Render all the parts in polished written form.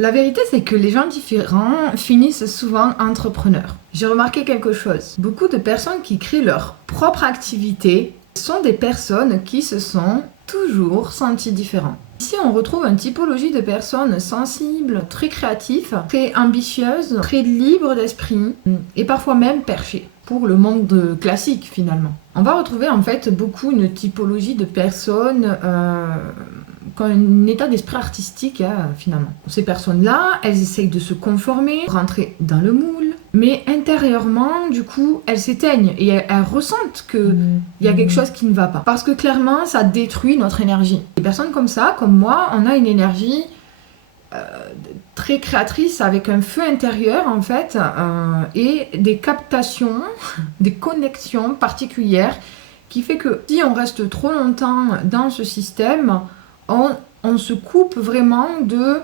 La vérité, c'est que les gens différents finissent souvent entrepreneurs. J'ai remarqué quelque chose. Beaucoup de personnes qui créent leur propre activité sont des personnes qui se sont toujours senties différentes. Ici, on retrouve une typologie de personnes sensibles, très créatives, très ambitieuses, très libres d'esprit et parfois même perchées pour le monde classique finalement. On va retrouver en fait beaucoup une typologie de personnes qui ont un état d'esprit artistique finalement. Ces personnes-là, elles essayent de se conformer, rentrer dans le moule, mais intérieurement, du coup, elles s'éteignent et elles ressentent qu'il y a quelque chose qui ne va pas. Parce que clairement, ça détruit notre énergie. Des personnes comme ça, comme moi, on a une énergie très créatrice avec un feu intérieur en fait et des captations, des connexions particulières qui fait que si on reste trop longtemps dans ce système, on se coupe vraiment de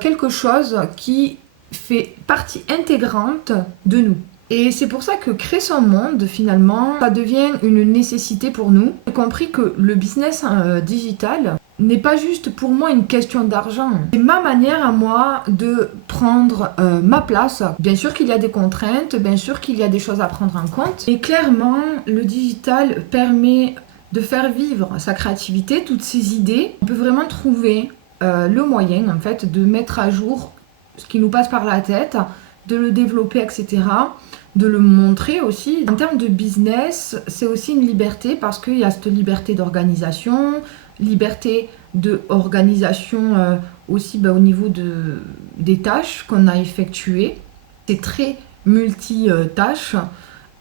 quelque chose qui fait partie intégrante de nous. Et c'est pour ça que créer son monde, finalement, ça devient une nécessité pour nous. J'ai compris que le business digital n'est pas juste pour moi une question d'argent. C'est ma manière à moi de prendre ma place. Bien sûr qu'il y a des contraintes, bien sûr qu'il y a des choses à prendre en compte. Et clairement, le digital permet de faire vivre sa créativité, toutes ses idées. On peut vraiment trouver le moyen, en fait, de mettre à jour ce qui nous passe par la tête, de le développer, etc., de le montrer aussi. En termes de business, c'est aussi une liberté parce qu'il y a cette liberté d'organisation, liberté d'organisation aussi au niveau des tâches qu'on a effectuées. C'est très multi-tâches.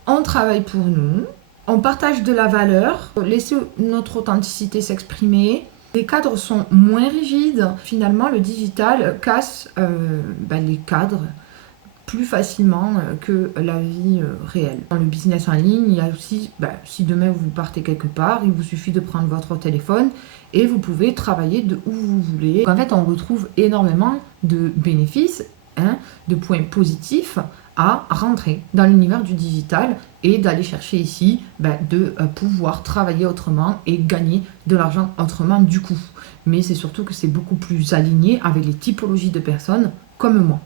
On travaille pour nous, on partage de la valeur, laisser notre authenticité s'exprimer. Les cadres sont moins rigides. Finalement, le digital casse les cadres plus facilement que la vie réelle. Dans le business en ligne, il y a aussi, si demain vous partez quelque part, il vous suffit de prendre votre téléphone et vous pouvez travailler de où vous voulez. Donc, en fait, on retrouve énormément de bénéfices, de points positifs à rentrer dans l'univers du digital et d'aller chercher ici de pouvoir travailler autrement et gagner de l'argent autrement du coup. Mais c'est surtout que c'est beaucoup plus aligné avec les typologies de personnes comme moi.